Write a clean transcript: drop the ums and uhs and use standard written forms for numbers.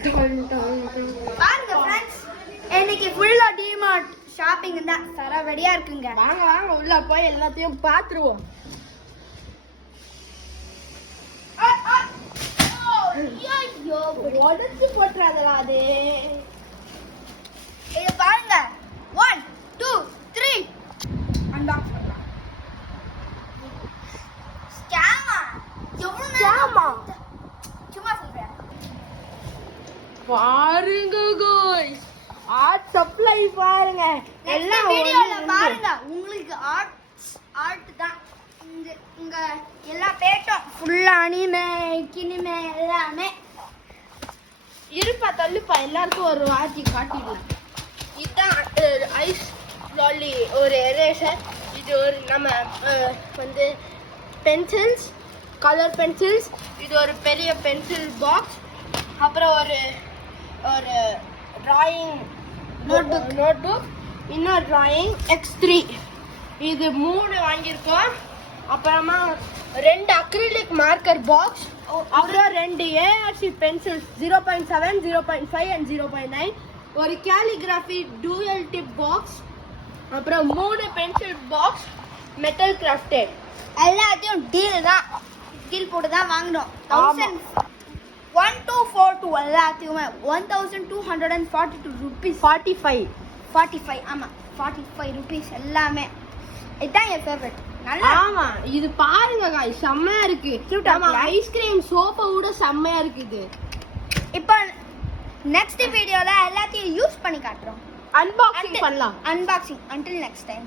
பாருங்க फ्रेंड्स, இன்னைக்கு ஃபுல்லா டிமார்ட் ஷாப்பிங் தான் சரவடியா இருக்குங்க. வாங்க வாங்க உள்ள போய் எல்லாத்தையும் பாத்துருவோம். ஐயோ உடச்சு போட்டுறாதடா அது. இது பாருங்க 1 2 3 அன்பாக்ஸ் பண்ணலாம். Schema schema? சும்மா சொல்றேன். பாருங்க गाइस, ஆர்ட் சப்ளை பாருங்க. எல்லாம் வீடியோல பாருங்க. உங்களுக்கு ஆர்ட் தான் இங்க எல்லா பேட்டும் ஃபுல்லா அனிமே கினிமே எல்லாமே இருப்பா தள்ளுப்பா, எல்லாருக்கும் ஒரு வாட்டி காட்டிடலாம். இதுதான் ஐஸ் லாலி, ஒரு எரேசர். இது ஒரு நம்ம வந்து பென்சில்ஸ், கலர் பென்சில்ஸ். இது ஒரு பெரிய பென்சில் பாக்ஸ். அப்புறம் ஒரு ஒரு டிராயிங் நோட்புக், இன்னொரு டிராயிங் X3. இது 3 வாங்கியிருக்கோம். அப்புறமா 2 அக்ரிலிக் மார்க்கர் பாக்ஸ், அப்புறம் 2 ARC பென்சில்ஸ் 0.7, 0.5 and 0.9, ஒரு கேலிகிராஃபி டூயல் டிப் பாக்ஸ், அப்புறம் 3 பென்சில் பாக்ஸ் மெட்டல் கிராஃப்டட். எல்லாத்தையும் டீல் போட்டு தான் வாங்கினோம். 1242 எல்லாத்தையுமே 1242 rupees. 45 ஆமா 45 rupees எல்லாமே. இதுதான் என் ஃபேவரட். நல்லா ஆமா, இது பாருங்க गाइस, செம்மையா இருக்கு. நம்ம ஐஸ்கிரீம் சோப்பை விட செம்மையா இருக்குது. இப்போ நெக்ஸ்ட் வீடியோல எல்லாத்தையும் யூஸ் பண்ணி காட்டுறோம். அன்பாக்சிங் பண்ணலாம். until next time.